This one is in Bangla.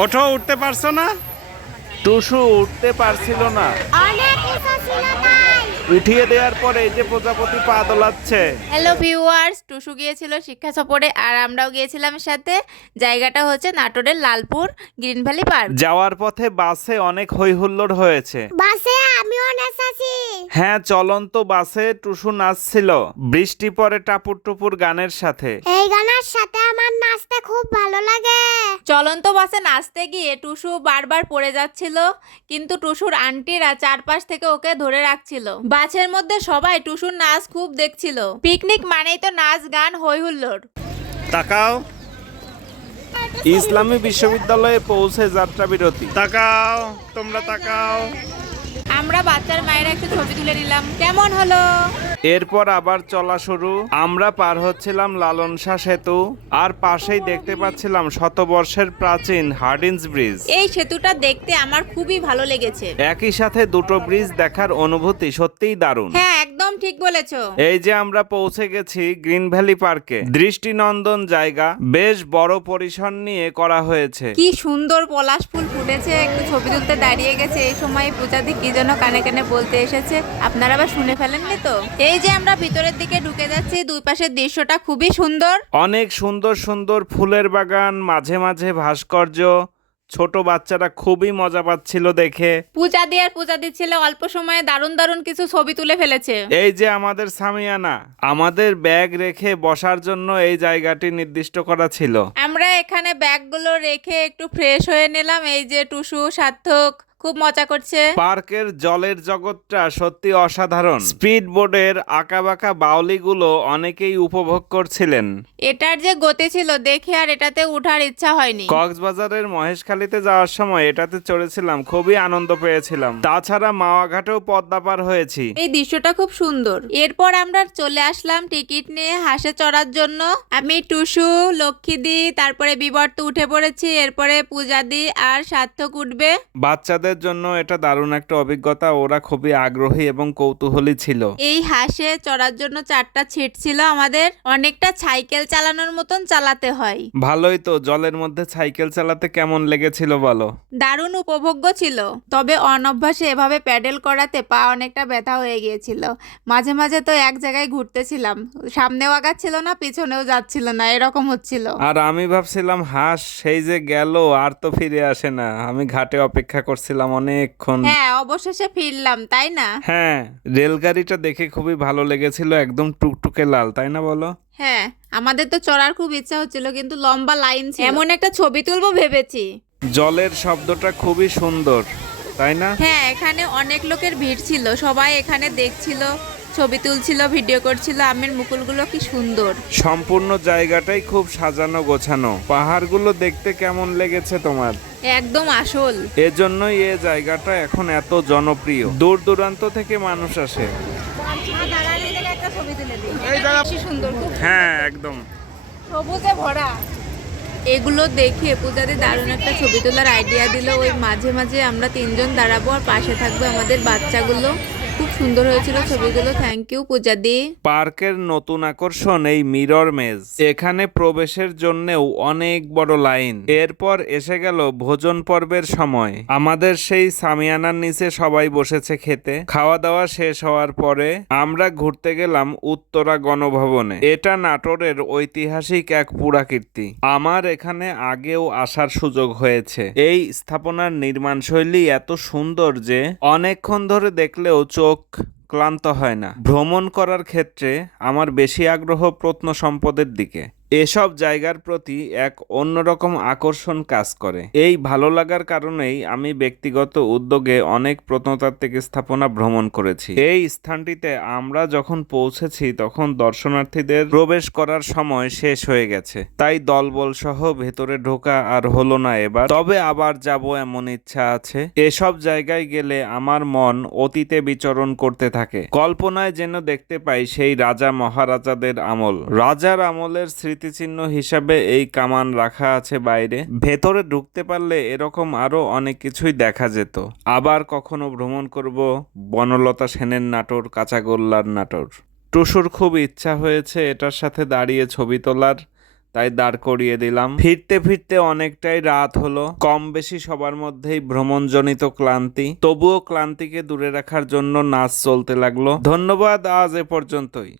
ওঠো, উঠতে পারছো না? টুসু উঠতে পারছিল না, অনেক উঁচু ছিল তাই। উঠিয়ে দেওয়ার পরে এই যে প্রজাপতি পা দোলাচ্ছে। হ্যালো ভিউয়ার্স, টুসু গিয়েছিল শিক্ষা সফরে আর আমরাও গিয়েছিলাম সাথে। জায়গাটা হচ্ছে নাটোরের লালপুর গ্রিন ভ্যালি পার্ক। যাওয়ার পথে বাসে অনেক হই হুল্লোড় হয়েছে। বাসে আমিও নেচেছি। হ্যাঁ, চলন্ত বাসে টুসু নাচছিল বৃষ্টি পরে টাপুর টুপুর গানের সাথে। এই গানের সাথে আমার নাচতে খুব ভালো লাগে। চলন্ত বাসে নাচতে গিয়ে টুসু বারবার পড়ে যাচ্ছিল, কিন্তু টুসুর আন্টিরা চারপাশ থেকে ওকে ধরে রাখছিল। বাসের মধ্যে সবাই টুসুর নাচ খুব দেখছিল। পিকনিক মানেই তো নাচ গান হই হুল্লোড়। তাকাও, ইসলামী বিশ্ববিদ্যালয়ে পৌঁছে যাত্রা বিরতি। তাকাও, তোমরা তাকাও। আমরা বাচ্চার মায়েরা একটু ছবি তুলে নিলাম। কেমন হলো? এরপর আবার চলা শুরু। আমরা পার হচ্ছিলাম লালন শাহ সেতু, আর পাশেই দেখতে পাচ্ছিলাম শতবর্ষের প্রাচীন হার্ডিন্স ব্রিজ। এই সেতুটা দেখতে আমার খুবই ভালো লেগেছে। একই সাথে দুটো ব্রিজ দেখার অনুভূতি সত্যিই দারুণ। হ্যাঁ, একদম ঠিক বলেছো। এই যে আমরা পৌঁছে গেছি গ্রিন ভ্যালি পার্কে। দৃষ্টিনন্দন জায়গা, বেশ বড় পরিসর নিয়ে করা হয়েছে। কি সুন্দর পলাশ ফুল ফুটেছে। একটু ছবি তুলতে দাঁড়িয়ে গেছে। এই সময় পূজাদি কি যেন কানে কানে বলতে এসেছে, আপনারা আবার শুনে ফেলেননি তো? এই যে আমরা ভিতরের দিকে ঢুকে যাচ্ছি, দুই পাশের দৃশ্যটা খুবই সুন্দর। অনেক সুন্দর সুন্দর ফুলের বাগান, মাঝে মাঝে ভাস্কর্য। ছোট বাচ্চারা খুবই মজা পাচ্ছিল দেখে। পূজাদি আর পূজাদির ছেলে অল্প সময়ে দারুণ দারুণ কিছু ছবি তুলে ফেলেছে। এই যে আমাদের সামিয়ানা, আমাদের ব্যাগ রেখে বসার জন্য এই জায়গাটি নির্দিষ্ট করা ছিল। আমরা এখানে ব্যাগগুলো রেখে একটু ফ্রেশ হয়ে নিলাম। এই যে টুসু, সার্থক খুব মজা করছে। পার্কের জলের জগৎটা সত্যি অসাধারণ। স্পিড বোর্ডের আঁকাবাঁকা বাউলিগুলো অনেকেই উপভোগ করছিলেন। এটার যে গতি ছিল দেখে আর এটাতে উঠার ইচ্ছা হয়নি। কক্সবাজারের মহেশখালীতে যাওয়ার সময় এটাতে চড়েছিলাম, খুবই আনন্দ পেয়েছিলাম। তাছাড়া মাওয়াঘাটেও পদ্মা পার হয়েছি। এই দৃশ্যটা খুব সুন্দর। এরপর আমরা চলে আসলাম টিকিট নিয়ে হাঁসে চড়ার জন্য। আমি, টুসু, লক্ষ্মীদি, তারপরে বিবর্ত উঠে পড়েছি। এরপরে পূজাদি আর সার্থক উঠবে। বাচ্চাদের জন্য এটা দারুণ একটা অভিজ্ঞতা। ওরা খুবই আগ্রহী এবং কৌতূহলী ছিল। এই হাঁসে চড়ার জন্য 4টা সিট ছিল আমাদের। অনেকটা সাইকেল চালানোর মতন চালাতে হয়। ভালোই তো। জলের মধ্যে সাইকেল চালাতে কেমন লেগেছিল বলো? দারুণ উপভোগ্য ছিল। তবে অনভ্যাসে এভাবে প্যাডেল করাতে পা অনেকটা ব্যথা হয়ে গিয়েছিল। মাঝে মাঝে তো এক জায়গায় ঘুরতেছিলাম, সামনেও আগাচ্ছিল না, পিছনেও যাচ্ছিল না, এরকম হচ্ছিল। আর আমি ভাবছিলাম হাঁস সেই যে গেল, আর তো ফিরে আসে না। আমি ঘাটে অপেক্ষা করছিলাম অনেকক্ষণ। হ্যাঁ, অবশেষে ফিরলাম, তাই না? হ্যাঁ, রেলগাড়িটা দেখে খুবই ভালো লেগেছিল, একদম টুকটুকে লাল, তাই না বলো? হ্যাঁ, আমাদের তো চড়ার খুব ইচ্ছা হচ্ছিল, কিন্তু লম্বা লাইন ছিল। এমন একটা ছবি তুলবো ভেবেছি। জলের শব্দটা খুবই সুন্দর, তাই না? হ্যাঁ, এখানে অনেক লোকের ভিড় ছিল, সবাই এখানে দেখছিল, ছবি তুলছিল, ভিডিও করছিল। আমের মুকুলগুলো কি সুন্দর। সম্পূর্ণ জায়গাটাই খুব সাজানো গোছানো। পাহাড়গুলো দেখতে কেমন লেগেছে তোমার? একদম আসল। এজন্যই এ জায়গাটা এখন এত জনপ্রিয়। দূর দূরান্ত থেকে মানুষ আসে। সুন্দর, খুব হ্যাঁ, একদম সবুজে ভরা। এগুলো দেখে পূজাদি দারুণ একটা ছবি তোলার আইডিয়া দিল। ওই মাঝে মাঝে আমরা 3জন দাঁড়াবো আর পাশে থাকবে আমাদের বাচ্চাগুলো। খুব সুন্দর হয়েছিল ছবিগুলো। থ্যাংক ইউ পূজাদি। পার্কের নতুন আকর্ষণ এই মিরর মেজ। এখানে প্রবেশের জন্যও অনেক বড় লাইন। এরপর এসে গেল ভোজন পর্বের সময়। আমাদের সেই সামিয়ানার নিচে সবাই বসেছে খেতে। খাওয়া দাওয়া শেষ হওয়ার পরে আমরা ঘুরতে গেলাম উত্তরা গণভবনে। এটা নাটোরের ঐতিহাসিক এক পুরাকীর্তি। আমার এখানে আগেও আসার সুযোগ হয়েছে। এই স্থাপনার নির্মাণ শৈলী এত সুন্দর যে অনেকক্ষণ ধরে দেখলেও চোখ ক্লান্ত হয় না। ভ্রমণ করার ক্ষেত্রে আমার বেশি আগ্রহ প্রত্নসম্পদের দিকে। এসব জায়গার প্রতি এক অন্যরকম আকর্ষণ কাজ করে। এই ভালো লাগার কারণেই আমি ব্যক্তিগত উদ্যোগে অনেক প্রত্নতাত্ত্বিক স্থাপনা ভ্রমণ করেছি। এই স্থানটিতে আমরা যখন পৌঁছেছি তখন দর্শনার্থীদের প্রবেশ করার সময় শেষ হয়ে গেছে, তাই দলবল সহ ভেতরে ঢোকা আর হলো না এবার। তবে আবার যাব এমন ইচ্ছা আছে। এসব জায়গায় গেলে আমার মন অতীতে বিচরণ করতে থাকে। কল্পনায় যেন দেখতে পাই সেই রাজা মহারাজাদের আমল। রাজার আমলের স্মৃতিচিহ্ন হিসাবে এই কামান রাখা আছে বাইরে। ভেতরে ঢুকতে পারলে এরকম আরো অনেক কিছুই দেখা যেত। আবার কখনো ভ্রমণ করব বনলতা সেনের নাটোর, কাঁচাগোল্লার নাটোর। টুসুর খুব ইচ্ছা হয়েছে এটার সাথে দাঁড়িয়ে ছবি তোলার, তাই দাঁড় করিয়ে দিলাম। ফিরতে ফিরতে অনেকটাই রাত হলো। কম বেশি সবার মধ্যেই ভ্রমণজনিত ক্লান্তি, তবুও ক্লান্তিকে দূরে রাখার জন্য নাচ চলতে লাগলো। ধন্যবাদ, আজ এ পর্যন্তই।